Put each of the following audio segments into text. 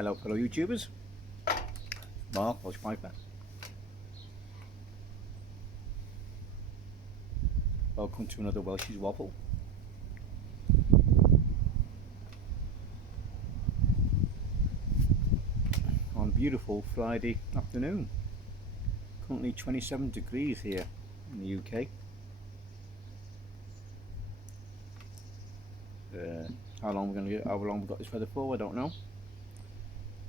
Hello fellow YouTubers, Mark, Welsh Piper. Welcome to another Welshy's Waffle. On a beautiful Friday afternoon. Currently 27 degrees here in the UK. How long we've got this weather for, I don't know.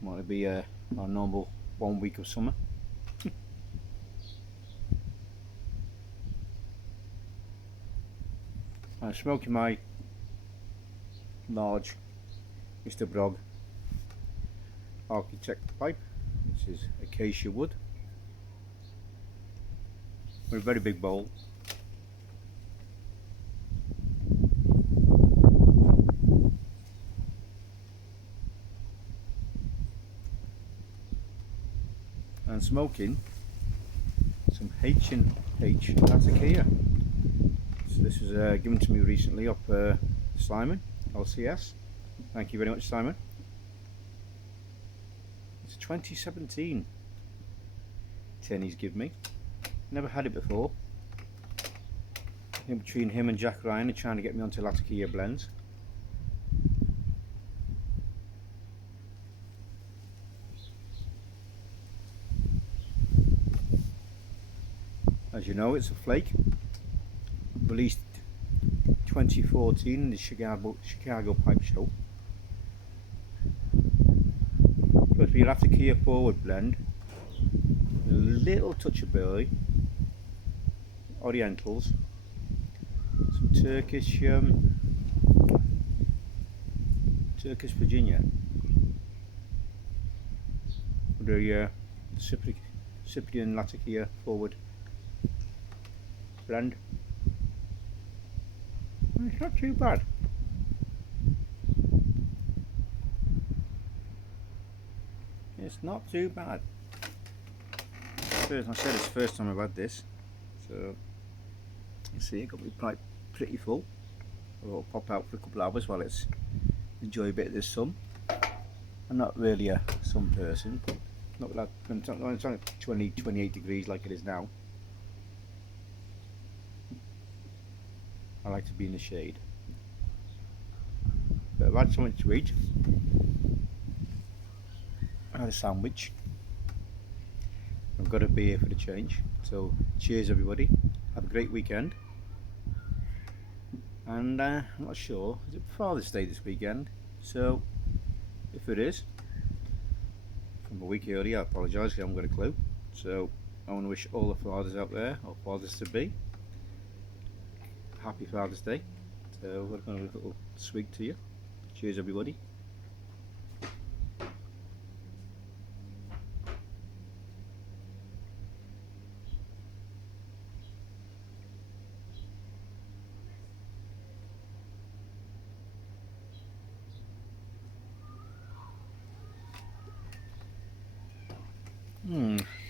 Might be our normal 1 week of summer. I'm smoking my large Mr. Brog architect pipe. This is acacia wood with a very big bowl. And smoking some H&H Latakia. So this was given to me recently up Simon, LCS. Thank you very much, Simon. It's 2017 tin he's given me. Never had it before. In between him and Jack Ryan are trying to get me onto Latakia blends. As you know, it's a flake, released 2014 in the Chicago Pipe Show. Supposed to be a Latakia forward blend, a little touch of burley, orientals, some Turkish Virginia, the Cyprian Latakia forward blend. It's not too bad. It's not too bad. I said it's the first time I've had this, so you see it got me pretty full. I'll pop out for a couple of hours while it's enjoy a bit of the sun. I'm not really a sun person, not that when it's on 28 degrees like it is now. I like to be in the shade. But I've had something to eat. I had a sandwich. I've got a beer for the change. So cheers everybody. Have a great weekend. And I'm not sure, is it Father's Day this weekend? So if it is, from a week early, I apologise, I haven't got a clue. So I want to wish all the fathers out there, or fathers to be, happy Father's Day. So we're going to have a little swig to you. Cheers everybody.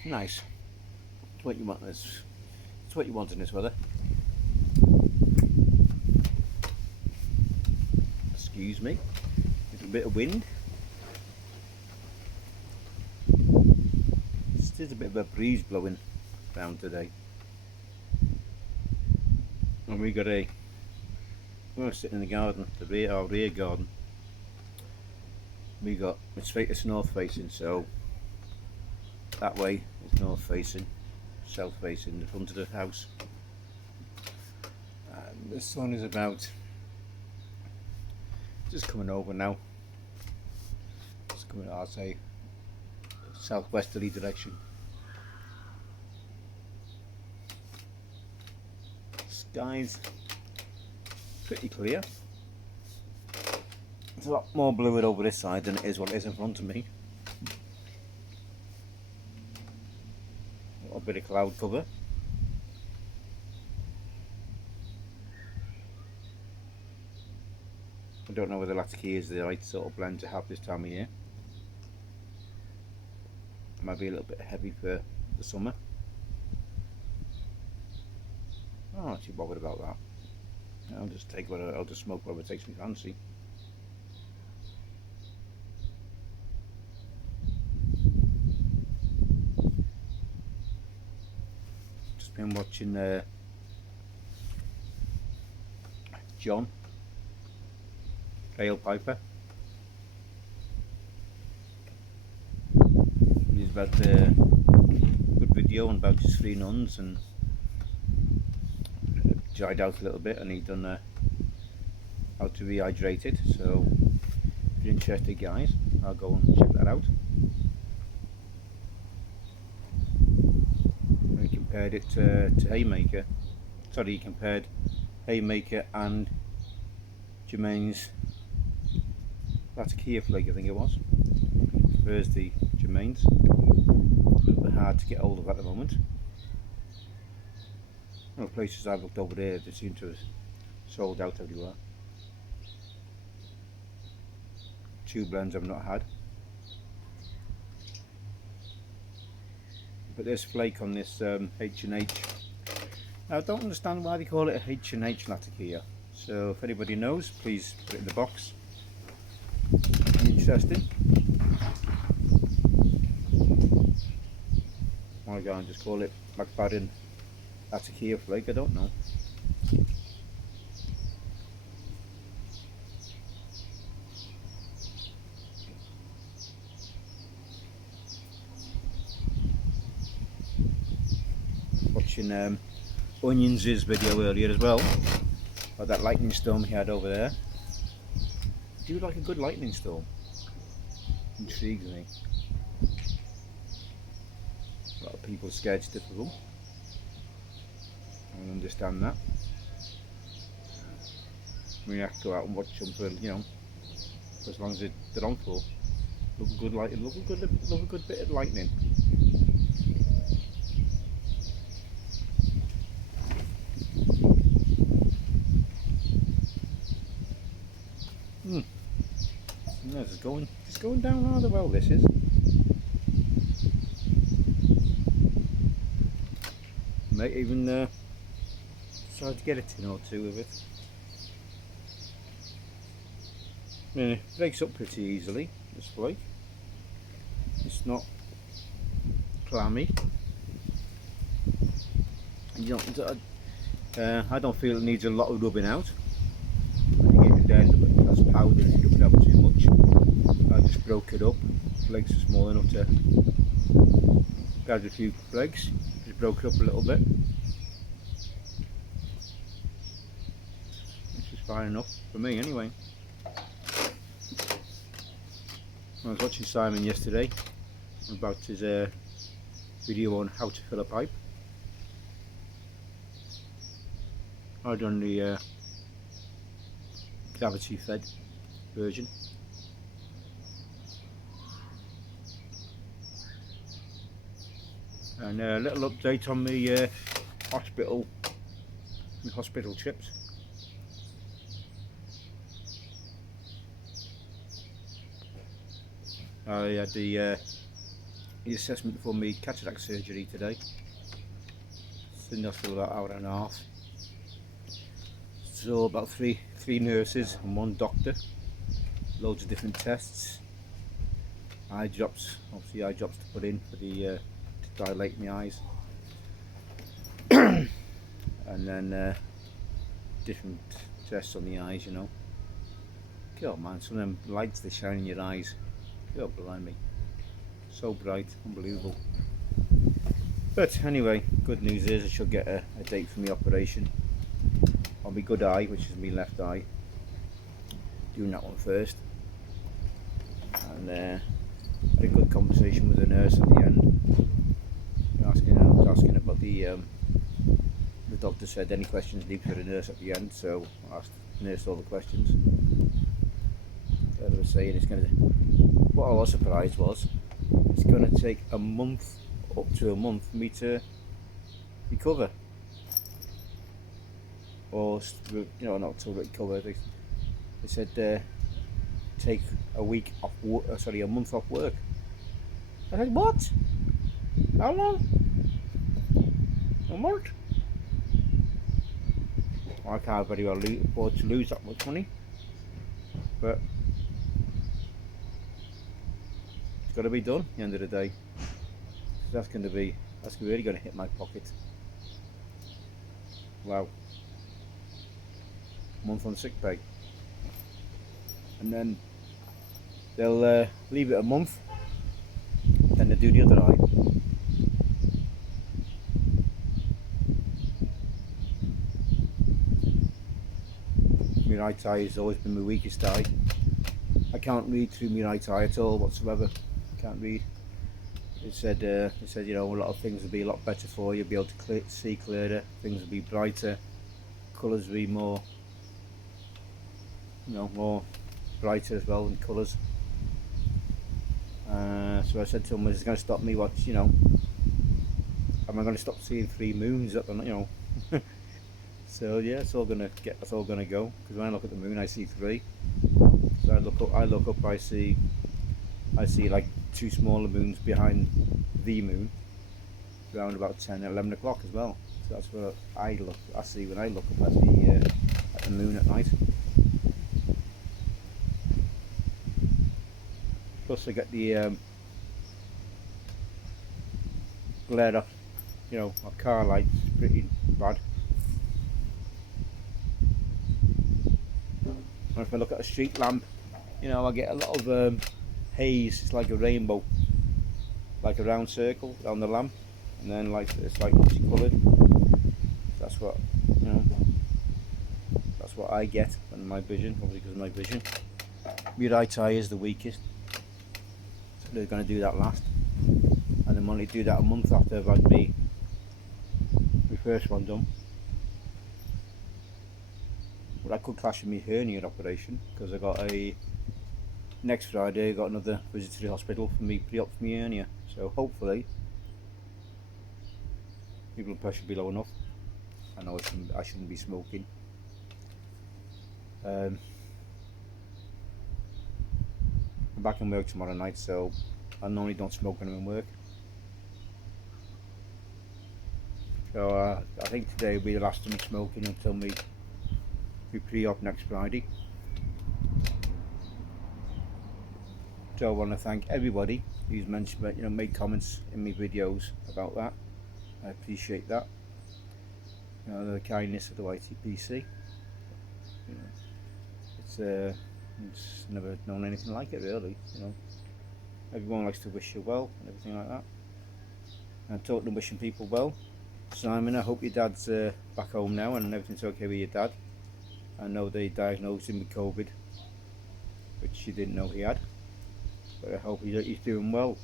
Nice. It's what you want this. It's what you want in this weather. Excuse me. A little bit of wind. There's a bit of a breeze blowing around today. And we're sitting in the garden, our rear garden. It's north facing, so that way is north facing, south facing, the front of the house. And the sun is about just coming over now. It's coming, I'll say, southwesterly direction. Sky's pretty clear. It's a lot more bluid over this side than it is what is in front of me. A bit of cloud cover. I don't know whether Latakia is the right sort of blend to have this time of year. It might be a little bit heavy for the summer. I'm not too bothered about that. I'll just smoke whatever takes me fancy. been watching John Dale Piper. He's about a good video on about his 3 nuns, and dried out a little bit, and he done how to be hydrated. So if you're interested, guys, I'll go and check that out. He compared it to Haymaker. Sorry, he compared Haymaker and Jermaine's Latakia flake, I think it was. He prefers the Jermaine's. A little bit hard to get hold of at the moment. Well, places I've looked over there, they seem to have sold out everywhere. 2 blends I've not had. But this flake on this H&H, now I don't understand why they call it a H&H Latakia. So if anybody knows, please put it in the box. Interesting. Why can't I just call it McFadden Latakia flake? I don't know. Watching Onions' video earlier as well, about that lightning storm he had over there. Do you like a good lightning storm? Intrigues me. A lot of people are scared stiff of them. I understand that. We have to go out and watch them for, you know, as long as they're on for. Love a good lightning. Love a good bit of lightning. No, it's going down rather well, this is. Might even decide to get a tin or 2 of it. Yeah, it breaks up pretty easily, this flake. It's not clammy. You know, I don't feel it needs a lot of rubbing out. I think it could end up as powder if you rub it out too much. I just broke it up. Flakes are small enough to grab a few flakes. Just broke it up a little bit. This is fine enough for me anyway. I was watching Simon yesterday about his video on how to fill a pipe. I've done the gravity fed version. And a little update on my hospital trips. I had the assessment for my cataract surgery today. It's in the hospital about an hour and a half. So about three nurses and 1 doctor. Loads of different tests. Eye drops, obviously eye drops to put in for the to dilate my eyes. And then different tests on the eyes, you know. God man, some of them lights they shine in your eyes. God blimey. So bright, unbelievable. But anyway, good news is I shall get a date for my operation on my good eye, which is my left eye. Doing that one first. And had a good conversation with the nurse at the end. Asking about the doctor said any questions leave for the nurse at the end, so I asked the nurse all the questions. They were saying it's going to. What I was surprised was it's going to take a month, up to a month, for me to recover. Or, you know, not to recover. They said take a week off work. Sorry, a month off work. I said, what? How long? A month? I can't very well afford to lose that much money, but it's got to be done at the end of the day. So that's really going to hit my pocket. Wow. A month on sick pay. And then they'll leave it a month, then they do the other eye. My right eye has always been my weakest eye. I can't read through my right eye at all whatsoever. I can't read. It said, you know, a lot of things will be a lot better for you. You'll be able to see clearer. Things will be brighter. Colours will be more, you know, more brighter as well in colours. So I said to him, "Is it going to stop me? What, you know? Am I going to stop seeing 3 moons? You know." So yeah, it's all gonna go. Because when I look at the moon, I see 3. So I look up, I see like 2 smaller moons behind the moon, around about 10, 11 o'clock as well. So that's what I see when I look up at the moon at night. Plus I get the glare off, you know, my car lights pretty bad. And if I look at a street lamp, you know, I get a lot of haze. It's like a rainbow, like a round circle around the lamp, and then like it's like multicoloured. That's what, you know, that's what I get in my vision, obviously because of my vision. My right eye is the weakest, so they're going to do that last, and I'm only do that a month after I've had my first one done. But I could clash with my hernia operation, because I got next Friday I got another visit to the hospital for me pre-op for my hernia. So hopefully my blood pressure will be low enough. I know I shouldn't be smoking. I'm back in work tomorrow night, so I normally don't smoke when I'm in work. So I think today will be the last time I'm smoking until we pre-op next Friday. So I want to thank everybody who's mentioned, you know, made comments in my videos about that. I appreciate that. You know, the kindness of the YTPC. You know, it's never known anything like it really. You know, everyone likes to wish you well and everything like that. And totally wishing people well. Simon, I hope your dad's back home now and everything's okay with your dad. I know they diagnosed him with COVID, which you didn't know he had. But I hope he's doing well.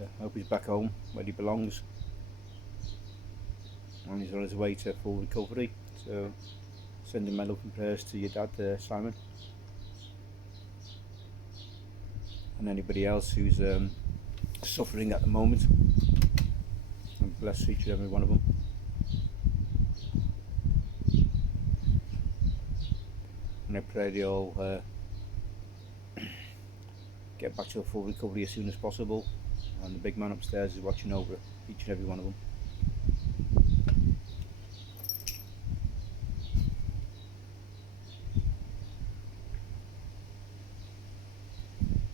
I hope he's back home where he belongs. And he's on his way to full recovery. So sending my love and prayers to your dad, Simon. And anybody else who's suffering at the moment. And bless each and every one of them. And I pray they all get back to a full recovery as soon as possible. And the big man upstairs is watching over each and every one of them.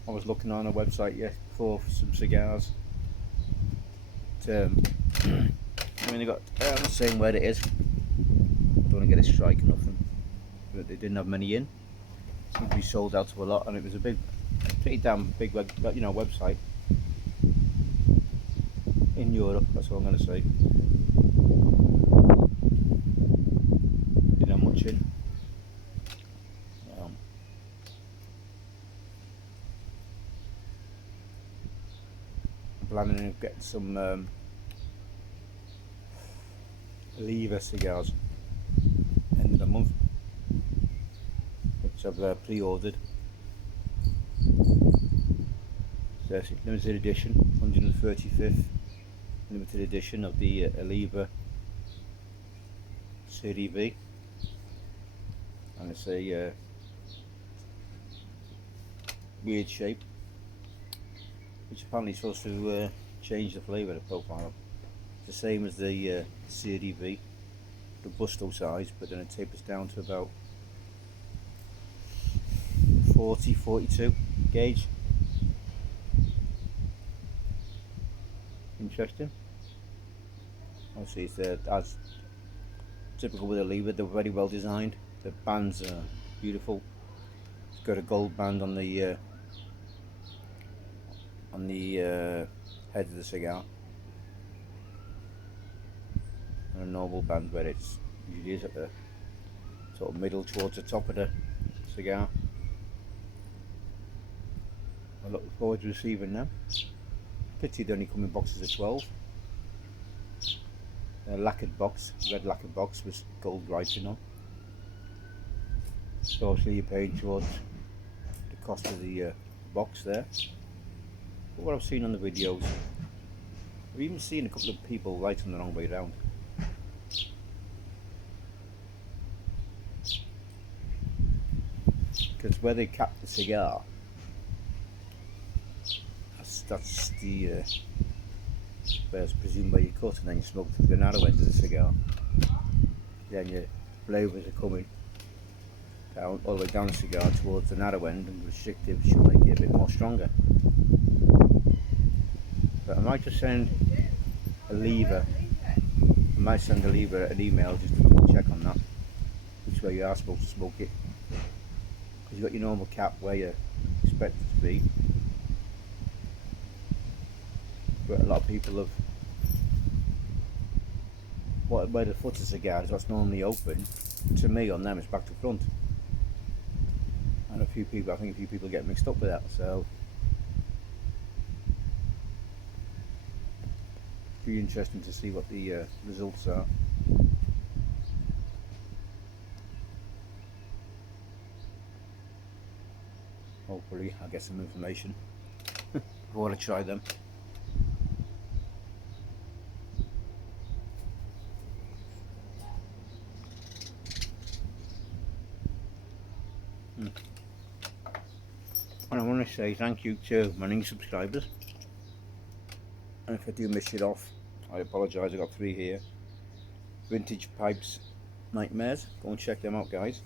I was looking on a website for some cigars. I mean, they got, I'm not saying where it is. I don't want to get a strike or nothing. But they didn't have many in. It seemed to be sold out to a lot, and it was a pretty damn big, you know, website in Europe. That's all I'm going to say. Didn't have much in. Planning on getting some lever cigars end of the month, which I've pre-ordered. So limited edition, 135th limited edition of the Lever Series V, and it's a weird shape, which apparently is supposed to change the flavour of the profile. It's the same as the Series V, the busto size, but then it tapers down to about 40-42 gauge. Interesting. Obviously it's as typical with a lever. They're very well designed. The bands are beautiful. It's got a gold band on the head of the cigar, and a normal band where it's usually is at the sort of middle towards the top of the cigar. I look forward to receiving them. Pity they only come in boxes of 12. A lacquered box, red lacquered box with gold writing on. So obviously you're paying towards the cost of the box there. But what I've seen on the videos, I've even seen a couple of people writing the wrong way around. Because where they cap the cigar, that's the where it's presumed where you cut, and then you smoke through the narrow end of the cigar. Then your flavours are coming down all the way down the cigar towards the narrow end, and restrictive should make it a bit more stronger. But I might just send a lever. I might send a lever an email just to double check on that, which way you are supposed to smoke it. Because you've got your normal cap where you expect it to be. But a lot of people have where the foot of the cigar is what's normally open. To me, on them, it's back to front. And I think a few people get mixed up with that. So it'll be interesting to see what the results are. Hopefully, I'll get some information before I try them. And I want to say thank you to my new subscribers, and if I do miss it off, I apologise. I got 3 here. Vintage Pipes Nightmares, go and check them out, guys.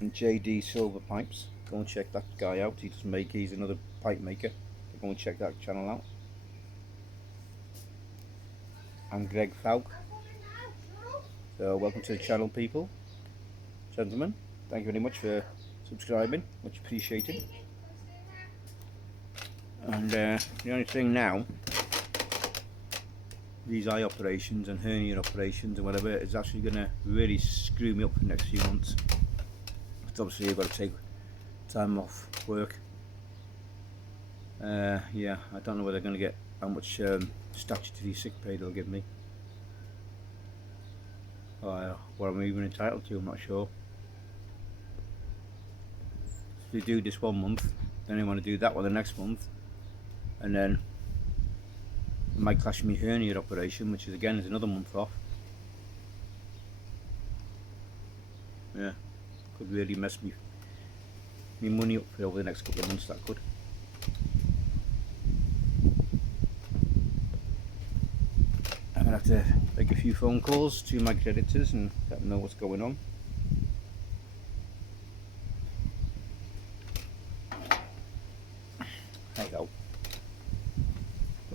And JD Silver Pipes, go and check that guy out. He's another pipe maker, so go and check that channel out. And Greg Falk. So welcome to the channel, people, gentlemen. Thank you very much for subscribing, much appreciated. And the only thing now, these eye operations and hernia operations and whatever, is actually going to really screw me up for the next few months. Because obviously I've got to take time off work. Yeah, I don't know whether I'm going to get how much statutory sick pay they'll give me. What I'm even entitled to, I'm not sure. They do this 1 month, then they want to do that one the next month, and then it might clash me hernia operation, which is again is another month off. Yeah, could really mess me money up for over the next couple of months. That could. I'm gonna have to make a few phone calls to my creditors and let them know what's going on. Hey go.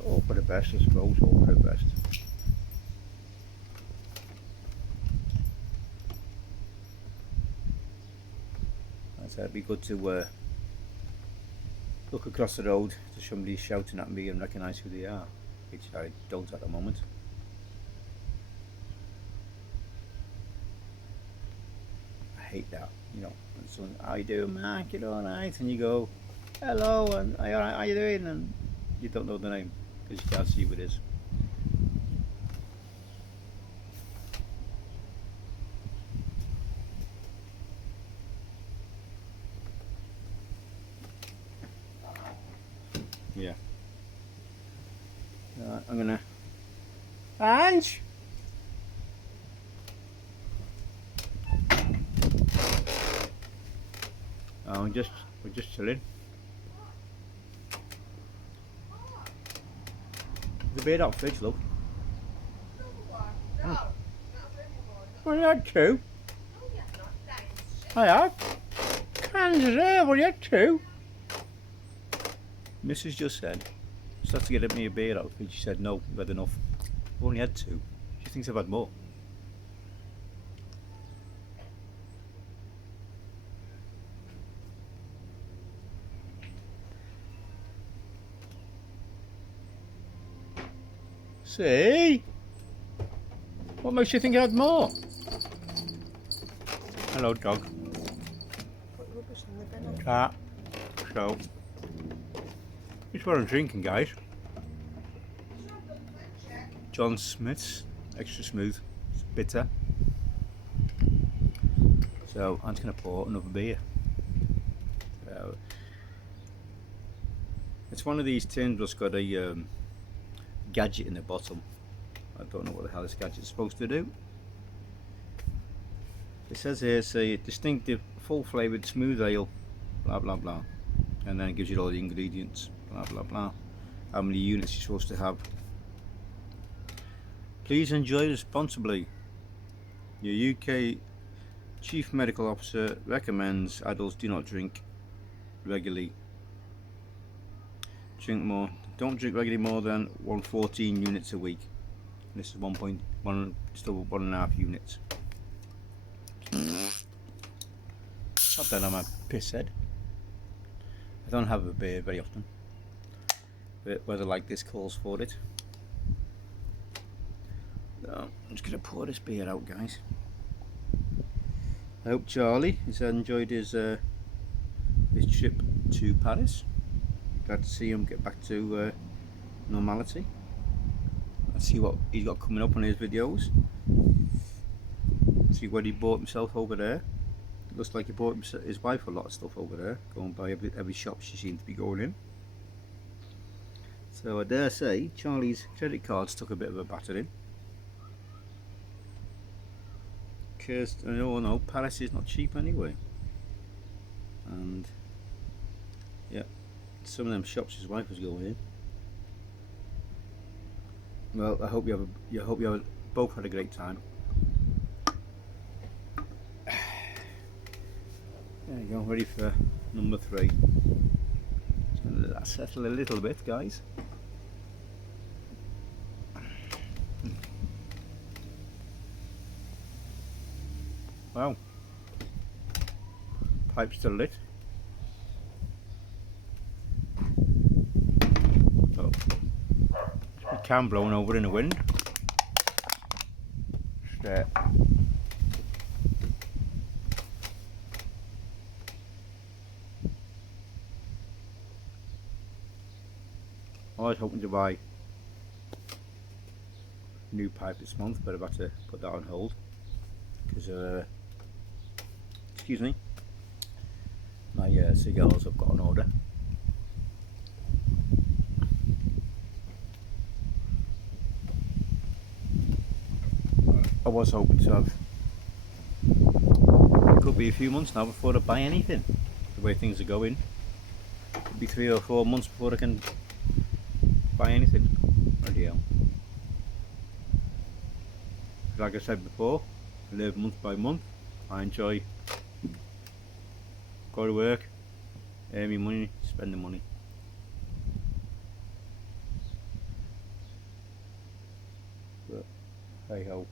All for the best, I suppose. All for the best. So it'd be good to look across the road to somebody shouting at me and recognise who they are, which I don't at the moment. I hate that, you know. When someone, how you doing, Mark? You alright? And you go, hello, and are you alright? How you doing? And you don't know the name because you can't see who it is. Yeah. I'm gonna. Ange! Oh, we're just chilling. The beard out fridge, look. Oh. Well, you had 2. I had. Cans there, well, you had 2. Mrs. just said, just have to get me a beer out. She said, no, we've had enough. I've only had 2. She thinks I've had more. See? What makes you think I had more? Hello, dog. Put rubbish in the bin. Cat. So, this is what I'm drinking, guys. John Smith's, extra smooth. It's bitter. So, I'm just going to pour another beer. So, it's one of these tins that's got a gadget in the bottom. I don't know what the hell this gadget is supposed to do. It says here it's a distinctive, full flavoured smooth ale, blah blah blah, and then it gives you all the ingredients, blah blah blah, how many units you're supposed to have. Please enjoy responsibly. Your UK Chief Medical Officer recommends adults do not drink regularly. Don't drink regularly more than 114 units a week. This is 1.1, still 1.5 units. Not that I'm a pisshead. I don't have a beer very often, but weather like this calls for it. So I'm just going to pour this beer out, guys. I hope Charlie has enjoyed his trip to Paris. Glad to see him get back to normality. Let's see what he's got coming up on his videos. See what he bought himself over there. It looks like he bought his wife a lot of stuff over there, going by every shop she seems to be going in. So I dare say Charlie's credit cards took a bit of a battering. Because I know Paris is not cheap anyway. And yeah, some of them shops his wife was going in. Well, I hope you both had a great time. There you go, ready for number 3. Just going to let that settle a little bit, guys. Wow. Pipe's still lit. Oh. The can blowing over in the wind. There. I was hoping to buy a new pipe this month, but I've had to put that on hold because excuse me, my cigars have got an order. I was hoping to have, it could be a few months now before I buy anything, the way things are going. Could be 3 or 4 months before I can buy anything. Bloody hell. Like I said before, I live month by month. I enjoy go to work, earn me money, spend the money. But hey ho,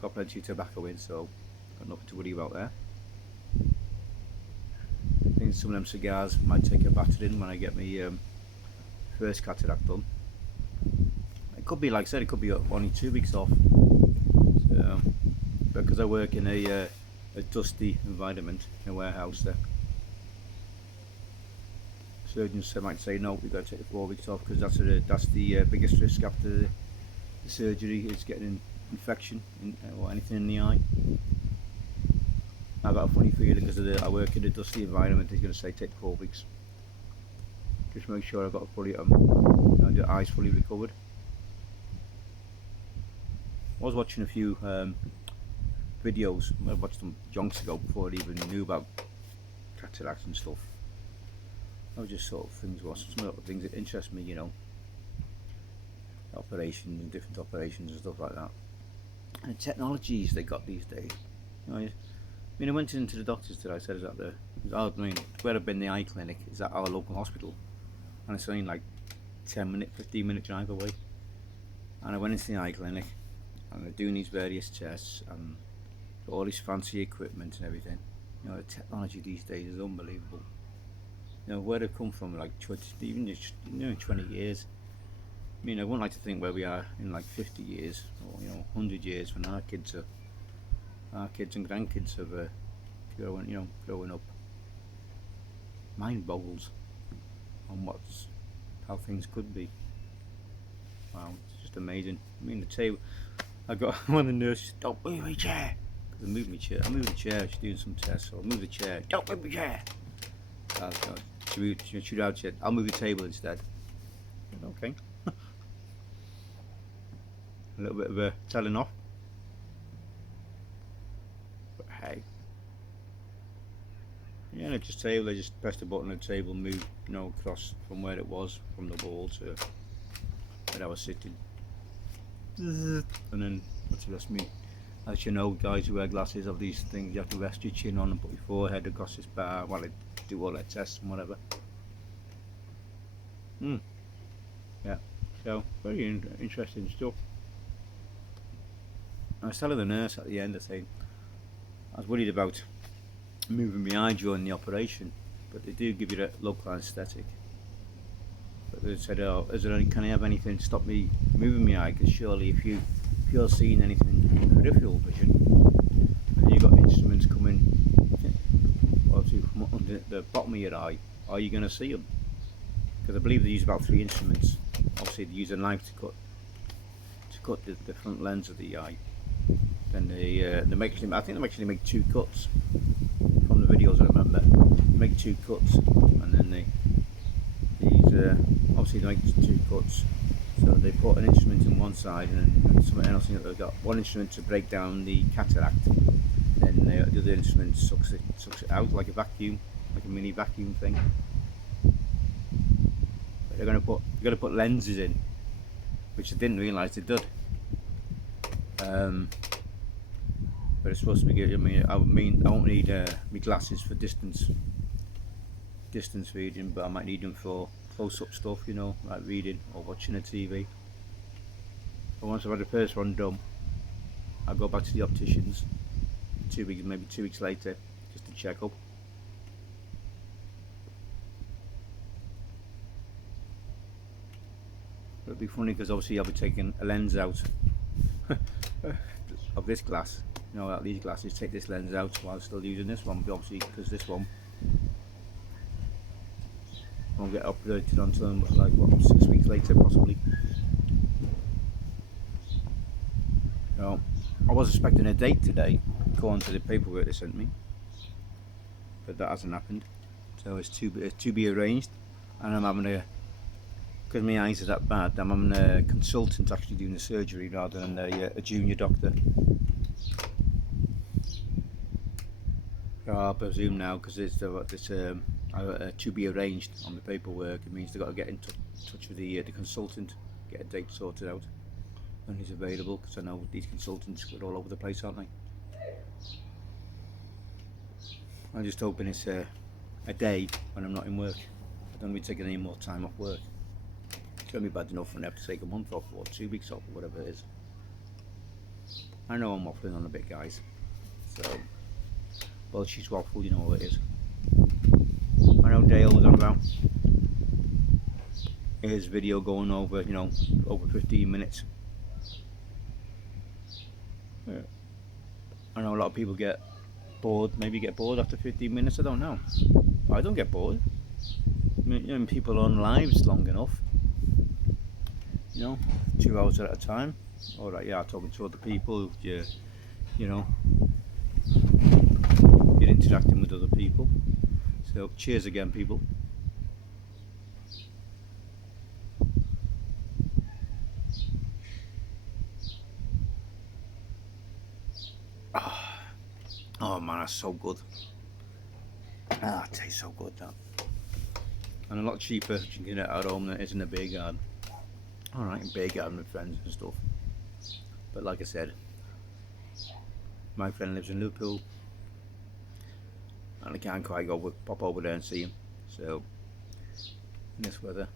got plenty of tobacco in, so got nothing to worry about there. I think some of them cigars might take a battering when I get my first cataract done. It could be, like I said, it could be only 2 weeks off. So, because I work in a dusty environment in a warehouse there. Surgeons might say no, we've got to take the 4 weeks off because that's the biggest risk after the surgery is getting an infection or anything in the eye. I've got a funny feeling because I work in a dusty environment, he's going to say take 4 weeks. Just make sure I've got the eyes fully recovered. I was watching a few videos, I watched them yonks ago before I even knew about cataracts and stuff. I was just sort of some of the things that interest me, you know. Operations and different operations and stuff like that. And the technologies they got these days. You know, I mean, I went into the doctors today, I said, where I've been, the eye clinic, is at our local hospital. And it's only like 10-minute, 15-minute drive away. and I went into the eye clinic, and they're doing these various tests and all this fancy equipment and everything. You know, the technology these days is unbelievable. You know, where they've come from, like 20, even just, 20 years. I mean, I wouldn't like to think where we are in like 50 years or 100 years when our kids and grandkids have growing up. Mind boggles on how things could be. Wow, it's just amazing. I mean, the table. I got one of the nurses. Don't move my chair. Because I moved my chair. I moved the chair. She's doing some tests. So I moved the chair. Don't move my chair. She shoot out. She said, "I'll move the table instead." I said, okay. A little bit of a telling off. But hey. Yeah, and it's just table. I just pressed the button on the table, moved, across from where it was, from the wall to where I was sitting. And then that's me. As you know, guys who wear glasses have these things you have to rest your chin on and put your forehead across this bar while they do all their tests and whatever. Yeah, so very interesting stuff. I was telling the nurse at the end, I was worried about moving my eye during the operation, but they do give you a local anaesthetic. But they said, "Oh, can I have anything to stop me moving my eye? Because surely if you're seeing anything in peripheral vision, and you've got instruments coming, obviously from under the bottom of your eye, are you going to see them? Because I believe they use about 3 instruments. Obviously they use a knife to cut the front lens of the eye. Then I think they actually make 2 cuts. From the videos I remember, they make 2 cuts, and then obviously they make 2 cuts. So they put an instrument in one side and something else in it. They've got one instrument to break down the cataract, then the other instrument sucks it out like a vacuum, like a mini vacuum thing. But they're going to put lenses in, which I didn't realise they did. But it's supposed to be good. I won't need my glasses for distance reading, but I might need them for close-up stuff, like reading or watching a TV. But once I've had the first one done, I'll go back to the opticians maybe 2 weeks later, just to check up. It'll be funny because obviously I'll be taking a lens out of this glass. Out these glasses, take this lens out while still using this one, obviously, because this one won't get updated until like 6 weeks later, possibly. I was expecting a date today, according to the paperwork they sent me, but that hasn't happened. So it's to be arranged, and I'm having because my eyes are that bad, I'm having a consultant actually doing the surgery rather than a junior doctor. I presume now, because it's to be arranged on the paperwork, it means they've got to get in touch with the consultant, get a date sorted out when he's available, because I know these consultants are all over the place, aren't they? I'm just hoping it's a day when I'm not in work. I don't be taking any more time off work. It's going to be bad enough when I have to take a month off or 2 weeks off or whatever it is. I know I'm waffling on a bit, guys, so Welshy's Waffle, you know what it is. I know Dale was on about his video going over, over 15 minutes. Yeah. I know a lot of people get bored, maybe get bored after 15 minutes, I don't know. I don't get bored. I mean, people on lives long enough, 2 hours at a time. Alright, yeah, talking to other people, you're interacting with other people. So cheers again, people. Oh man, that's so good. It tastes so good, that. And a lot cheaper drinking it at home than it is in a beer garden. Alright, in beer garden with friends and stuff. But like I said, my friend lives in Liverpool, and I can't quite pop over there and see him. So in this weather,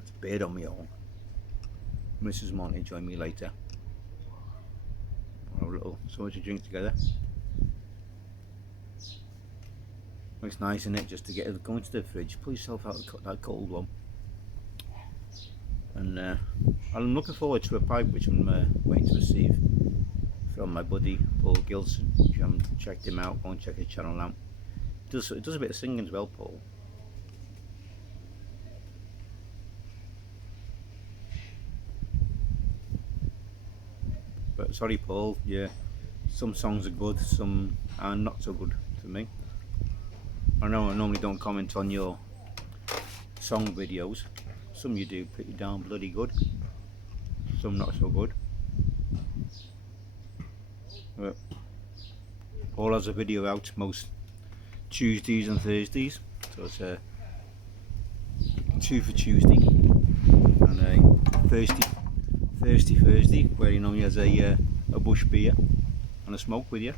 it's a beard on my own. Mrs. Monty join me later. We'll have a little something to drink together. It's nice, isn't it, just to go into the fridge, pull yourself out that cold one. And I'm looking forward to a pipe which I'm waiting to receive from my buddy Paul Gilson. If you haven't checked him out, go and check his channel out. It does a bit of singing as well, Paul. But sorry, Paul, yeah, some songs are good, some are not so good for me. I know I normally don't comment on your song videos. Some you do pretty darn bloody good, some not so good. But Paul has a video out most Tuesdays and Thursdays, so it's 2 for Tuesday and a Thursday where he normally has a bush beer and a smoke with you.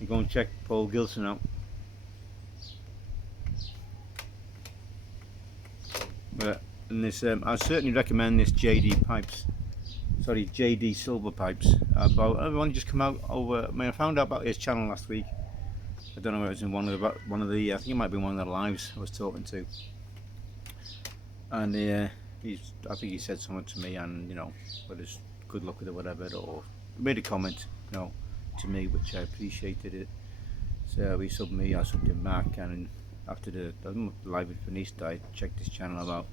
You go and check Paul Gilson out. And this, I certainly recommend this JD Silver Pipes. I've only just come out over. I mean, I found out about his channel last week. I don't know if it was in one of the. I think it might be one of the lives I was talking to. And I think he said something to me, and whether it's good luck with it, or whatever, or made a comment, to me, which I appreciated it. So he subbed me, I subbed him back, and after the live had finished, I checked his channel out.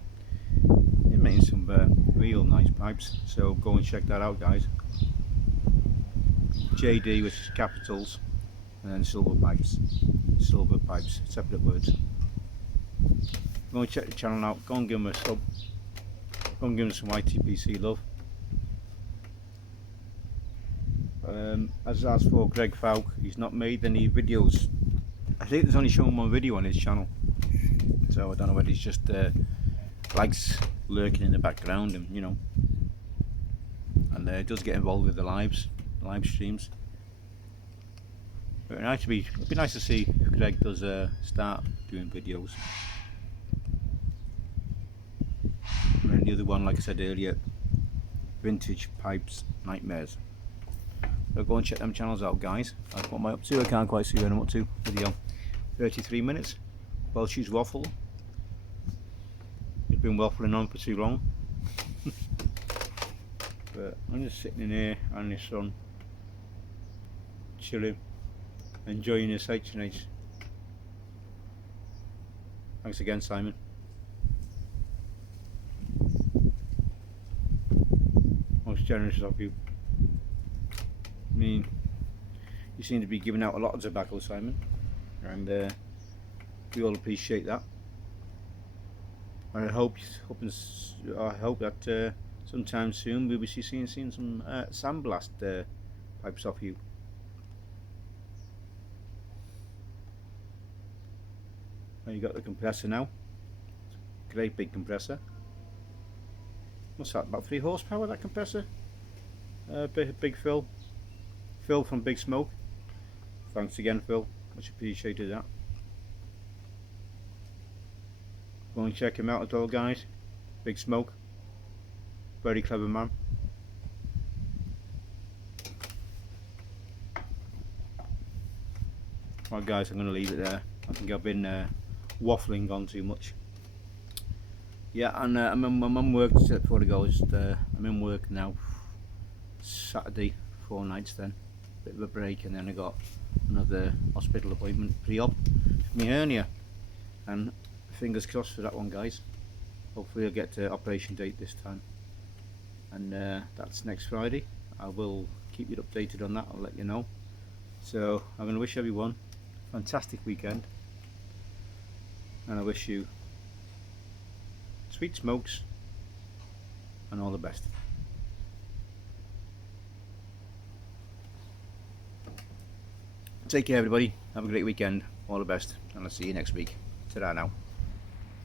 He's making some real nice pipes, so go and check that out, guys. JD with capitals, and then silver pipes, separate words. Go and check the channel out, go and give him a sub, go and give him some YTPC love. As for Greg Falk, he's not made any videos. I think there's only shown one video on his channel, so I don't know whether he's just likes lurking in the background, and and does get involved with the live streams. But it'd be nice to see if Greg does start doing videos. And the other one, like I said earlier, Vintage Pipes Nightmares. So go and check them channels out, guys. That's what I'm up to. I can't quite see what I'm up to. Video 33 minutes. Welshy's Waffle. It's been waffling on for too long. But I'm just sitting in here in the sun, chilling, enjoying this H&H. Thanks again, Simon. Most generous of you. I mean, you seem to be giving out a lot of tobacco, Simon, and we all appreciate that. I hope that sometime soon we'll be seeing some sandblast pipes off you. You got the compressor now. Great big compressor. What's that? About 3 horsepower, that compressor. Big Phil from Big Smoke. Thanks again, Phil. Much appreciated that. Go and check him out as well, guys. Big Smoke. Very clever man. Right, guys, I'm going to leave it there. I think I've been waffling on too much. Yeah, and I'm in work before I go. I'm in work now. Saturday, 4 nights then. Bit of a break, and then I got another hospital appointment pre-op for my hernia. And fingers crossed for that one, guys. Hopefully I'll get to operation date this time. And that's next Friday. I will keep you updated on that. I'll let you know. So I'm going to wish everyone a fantastic weekend. And I wish you sweet smokes and all the best. Take care, everybody. Have a great weekend. All the best, and I'll see you next week. Ta-ra now.